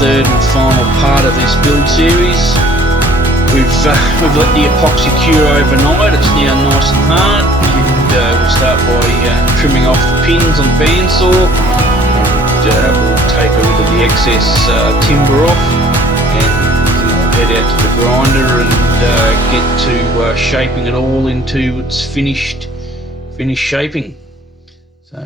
third and final part of this build series. We've let the epoxy cure overnight. It's now nice and hard, and we'll start by trimming off the pins on the bandsaw, and we'll take a look at the excess timber off, and head out to the grinder and get to shaping it all into its finished shaping. So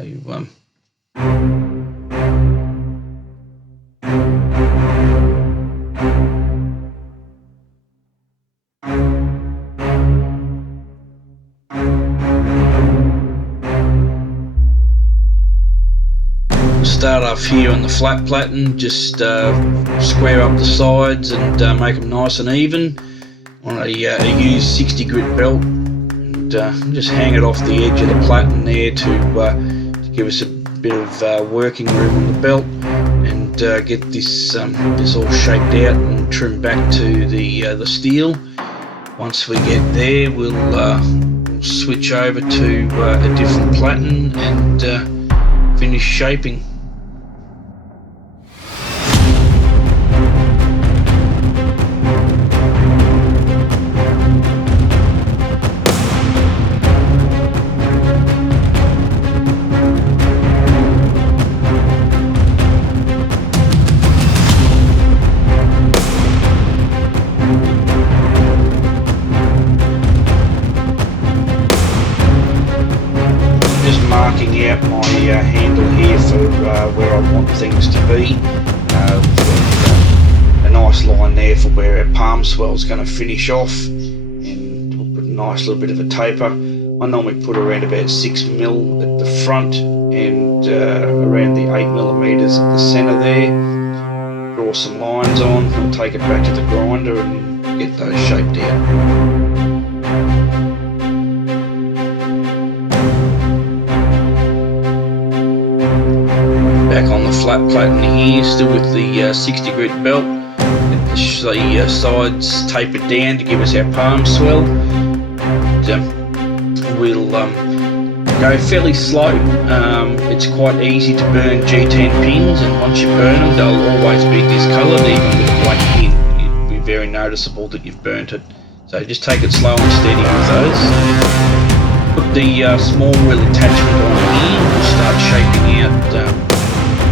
start off here on the flat platen, just square up the sides and make them nice and even on a used 60 grit belt, and just hang it off the edge of the platen there to give us a bit of working room on the belt, and get this all shaped out and trimmed back to the steel. Once we get there, we'll switch over to a different platen and finish shaping. Marking out my handle here for where I want things to be. A nice line there for where our palm swell is going to finish off, and we'll put a nice little bit of a taper. I normally put around about 6mm at the front and around the 8mm at the centre there. Draw some lines on, and take it back to the grinder and get those shaped out. Back on the flat platen here, still with the 60 grit belt. Get the sides tapered down to give us our palm swell. We'll go fairly slow. It's quite easy to burn G10 pins, and once you burn them, they'll always be discoloured. Even with a white pin, it'll be very noticeable that you've burnt it. So just take it slow and steady with those. Put the small wheel attachment on here. We'll start shaping out.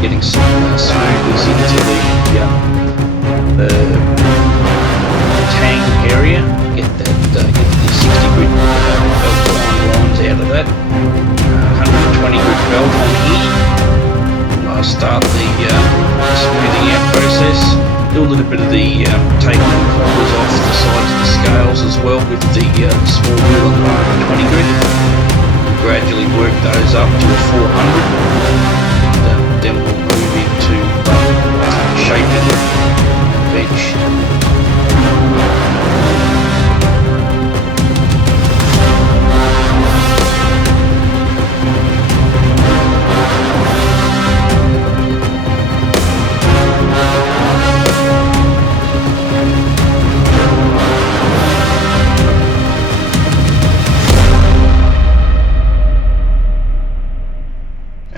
Getting some smoothness into the tang area. Get the 60 grit belt lines out of that. 120 grit belt on here. I'll start the smoothing out process. Do a little bit of the taking the corners off the sides of the scales as well with the small wheel on the 120 grit. We'll gradually work those up to a 400. Then we'll move into shaping the bench.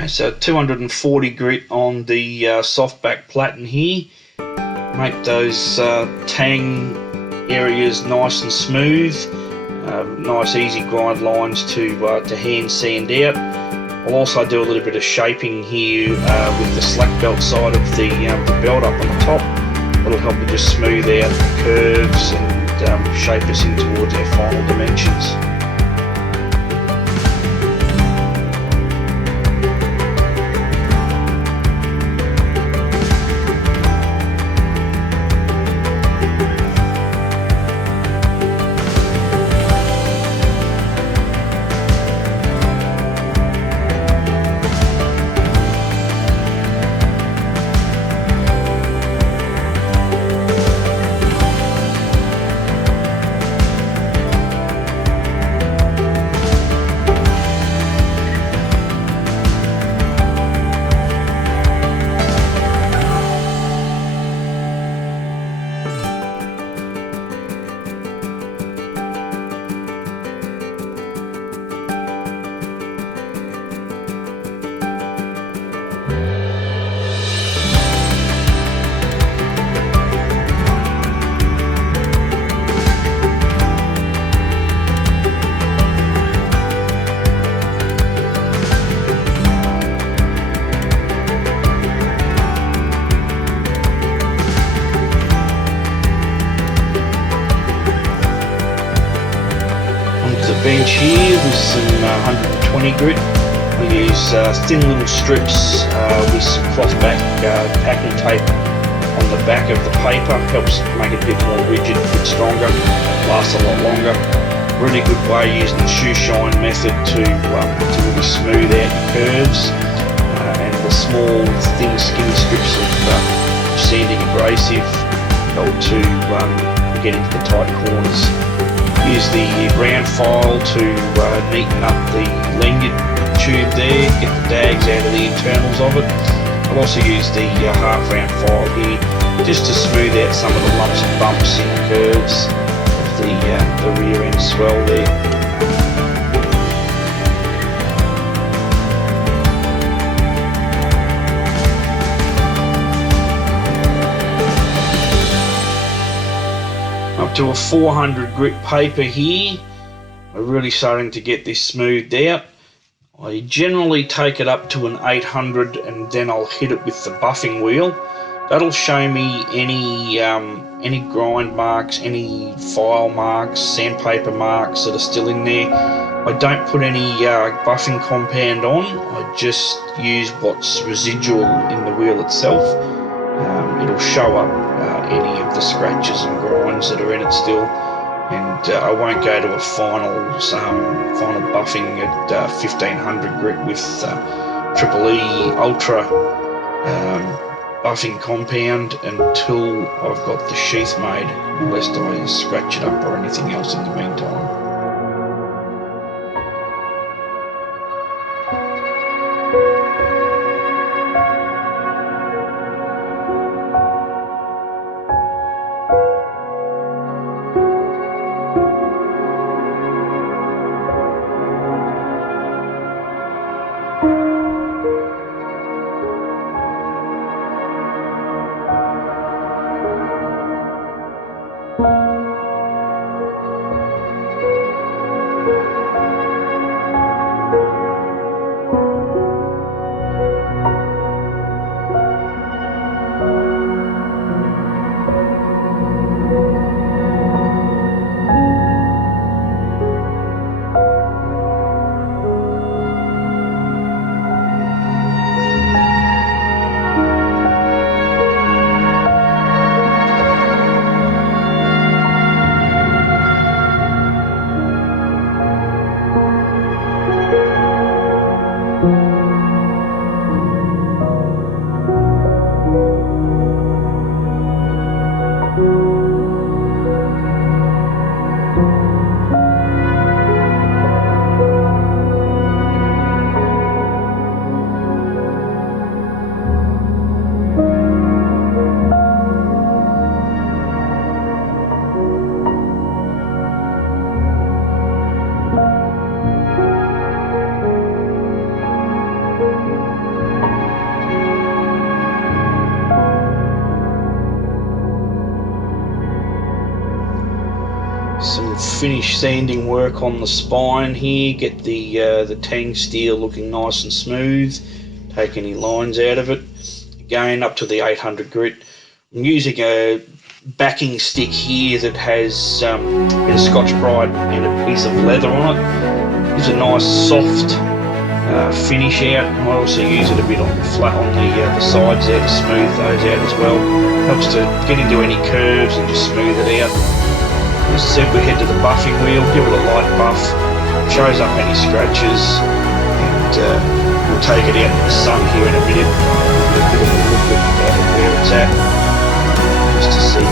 So 240 grit on the softback platen here. Make those tang areas nice and smooth. Nice easy grind lines to hand sand out. I'll also do a little bit of shaping here with the slack belt side of the belt up on the top. That'll help me just smooth out the curves and shape us in towards our final dimensions. to the bench here with some 120 grit. I use thin little strips with some cloth back packing tape on the back of the paper. Helps make it a bit more rigid, a bit stronger, lasts a lot longer. Really good way using the shoe shine method to really smooth out your curves, and the small thin skinny strips of sanding abrasive help to get into the tight corners. Use the round file to neaten up the lanyard tube there, get the dags out of the internals of it. I'll also use the half round file here just to smooth out some of the lumps and bumps in the curves of the rear end swell there. Up to a 400 grit paper here. We're really starting to get this smoothed out. I generally take it up to an 800 and then I'll hit it with the buffing wheel. That'll show me any grind marks, any file marks, sandpaper marks that are still in there. I don't put any buffing compound on, I just use what's residual in the wheel itself. It'll show up any of the scratches and grinds that are in it still, and I won't go to a final buffing at 1500 grit with Triple E Ultra buffing compound until I've got the sheath made, lest I scratch it up or anything else in the meantime. Some finish sanding work on the spine here, get the tang steel looking nice and smooth, take any lines out of it. Again, up to the 800 grit. I'm using a backing stick here that has a bit of Scotch-Brite and a piece of leather on it. Gives a nice soft finish out. I also use it a bit on the sides there to smooth those out as well. Helps to get into any curves and just smooth it out. As I said, we head to the buffing wheel, give it a light buff, shows up any scratches, and we'll take it out in the sun here in a minute, give it a bit of a look at where it's at, just to see